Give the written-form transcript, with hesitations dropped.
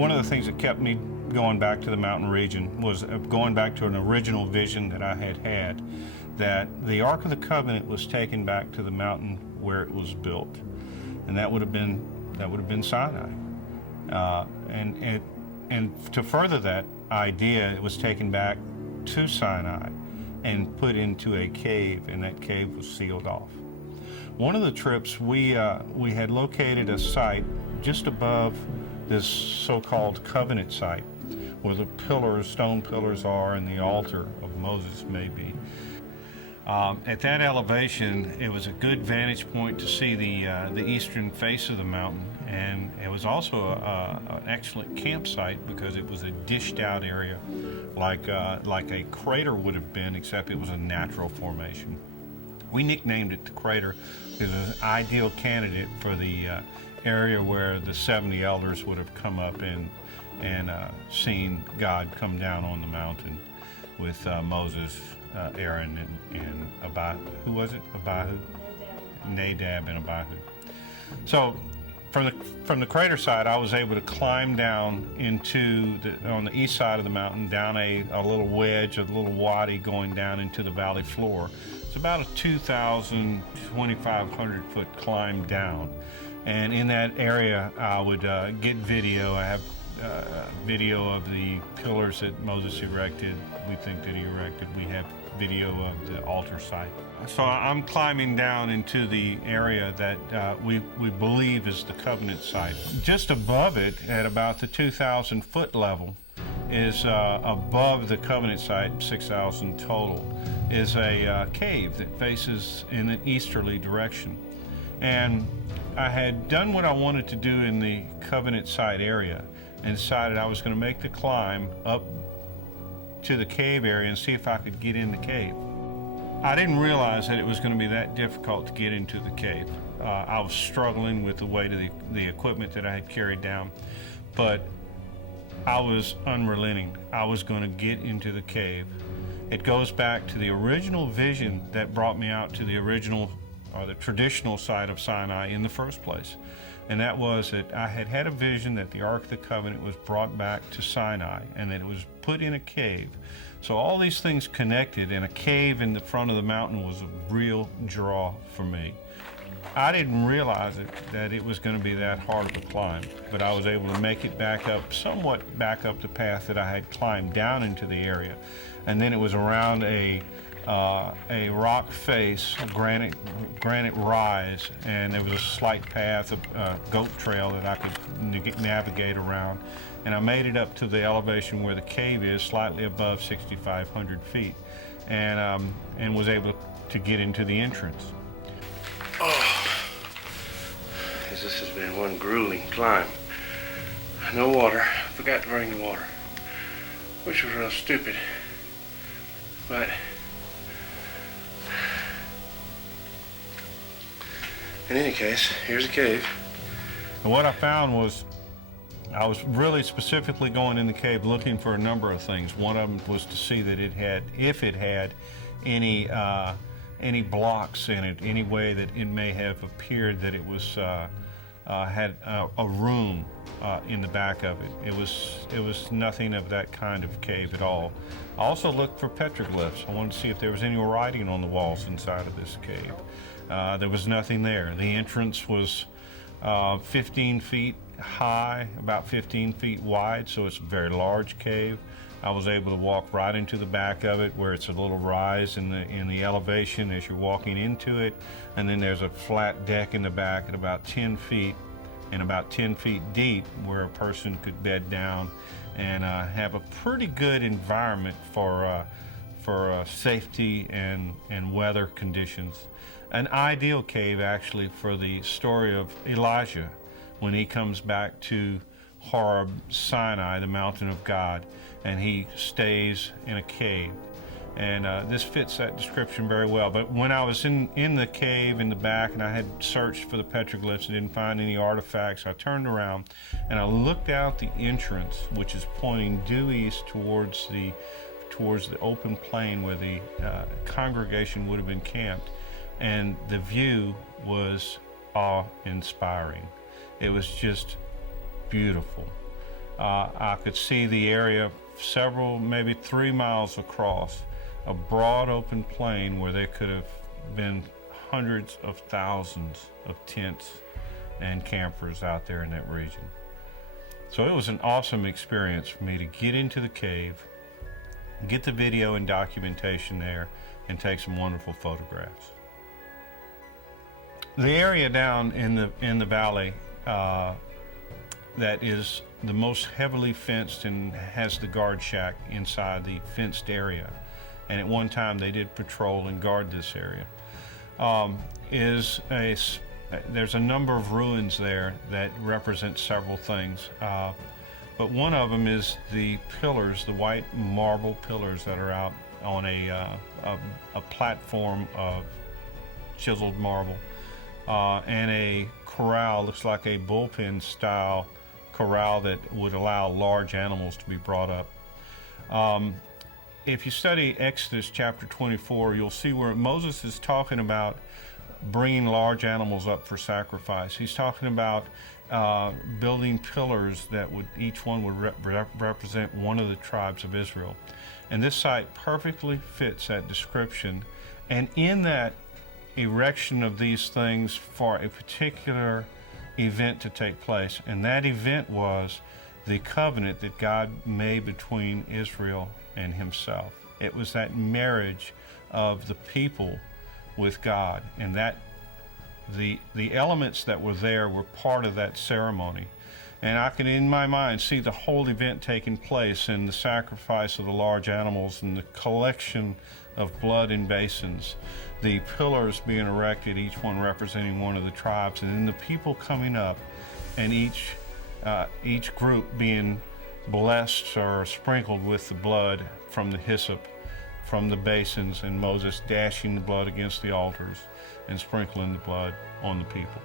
One of the things that kept me going back to the mountain region was going back to an original vision that I had, that the Ark of the Covenant was taken back to the mountain where it was built, and that would have been Sinai. And to further that idea, it was taken back to Sinai and put into a cave, and that cave was sealed off. One of the trips, we had located a site just above this so-called covenant site, where the stone pillars are, and the altar of Moses may be. At that elevation, it was a good vantage point to see the eastern face of the mountain, and it was also an excellent campsite because it was a dished-out area, like a crater would have been, except it was a natural formation. We nicknamed it the crater because it was an ideal candidate for the area where the 70 elders would have come up and seen God come down on the mountain with Moses, Aaron, and Abihu. Who was it? Abihu? Nadab and Abihu. So from the crater side, I was able to climb down on the east side of the mountain, down a little wedge, a little wadi going down into the valley floor. It's about a 2,000, 2,500 foot climb down. And in that area, I would get video. I have video of the pillars that Moses erected. We think that he erected. We have video of the altar site. So I'm climbing down into the area that we believe is the covenant site. Just above it, at about the 2,000 foot level, is above the covenant site, 6,000 total, is a cave that faces in an easterly direction. And I had done what I wanted to do in the covenant site area and decided I was going to make the climb up to the cave area and see if I could get in the cave. I didn't realize that it was going to be that difficult to get into the cave. I was struggling with the weight of the equipment that I had carried down, but I was unrelenting. I was going to get into the cave. It goes back to the original vision that brought me out to the original or the traditional site of Sinai in the first place. And that was that I had had a vision that the Ark of the Covenant was brought back to Sinai and that it was put in a cave. So all these things connected, and a cave in the front of the mountain was a real draw for me. I didn't realize that it was going to be that hard of a climb, but I was able to make it somewhat back up the path that I had climbed down into the area. And then it was around a rock face, a granite rise, and there was a slight path, a goat trail that I could navigate around. And I made it up to the elevation where the cave is, slightly above 6,500 feet, and was able to get into the entrance. Oh, this has been one grueling climb. No water. Forgot to bring the water, which was real stupid. But in any case, here's a cave. And what I found was I was really specifically going in the cave looking for a number of things. One of them was to see that if it had any blocks in it, any way that it may have appeared that it was had a room in the back of it. It was nothing of that kind of cave at all. I also looked for petroglyphs. I wanted to see if there was any writing on the walls inside of this cave. There was nothing there. The entrance was 15 feet high, about 15 feet wide, so it's a very large cave. I was able to walk right into the back of it, where it's a little rise in the elevation as you're walking into it, and then there's a flat deck in the back at about 10 feet and about 10 feet deep, where a person could bed down and have a pretty good environment for safety and weather conditions. An ideal cave, actually, for the story of Elijah when he comes back to Horeb, Sinai, the mountain of God, and he stays in a cave. And this fits that description very well. But when I was in the cave in the back and I had searched for the petroglyphs and didn't find any artifacts, I turned around and I looked out the entrance, which is pointing due east towards the open plain where the congregation would have been camped. And the view was awe-inspiring. It was just beautiful. I could see the area several, maybe 3 miles across, a broad open plain where there could have been hundreds of thousands of tents and campers out there in that region. So it was an awesome experience for me to get into the cave, get the video and documentation there, and take some wonderful photographs. The area down in the valley that is the most heavily fenced and has the guard shack inside the fenced area, and at one time they did patrol and guard this area, there's a number of ruins there that represent several things, but one of them is the pillars, the white marble pillars that are out on a platform of chiseled marble, and a corral, looks like a bullpen style corral that would allow large animals to be brought up. If you study Exodus chapter 24, you'll see where Moses is talking about bringing large animals up for sacrifice. He's talking about building pillars that would, each one would represent one of the tribes of Israel. And this site perfectly fits that description. And in that erection of these things for a particular event to take place, and that event was the covenant that God made between Israel and himself. It was that marriage of the people with God, and that the elements that were there were part of that ceremony. And I can, in my mind, see the whole event taking place, and the sacrifice of the large animals and the collection of blood in basins, the pillars being erected, each one representing one of the tribes, and then the people coming up, and each group being blessed or sprinkled with the blood from the hyssop from the basins, and Moses dashing the blood against the altars and sprinkling the blood on the people.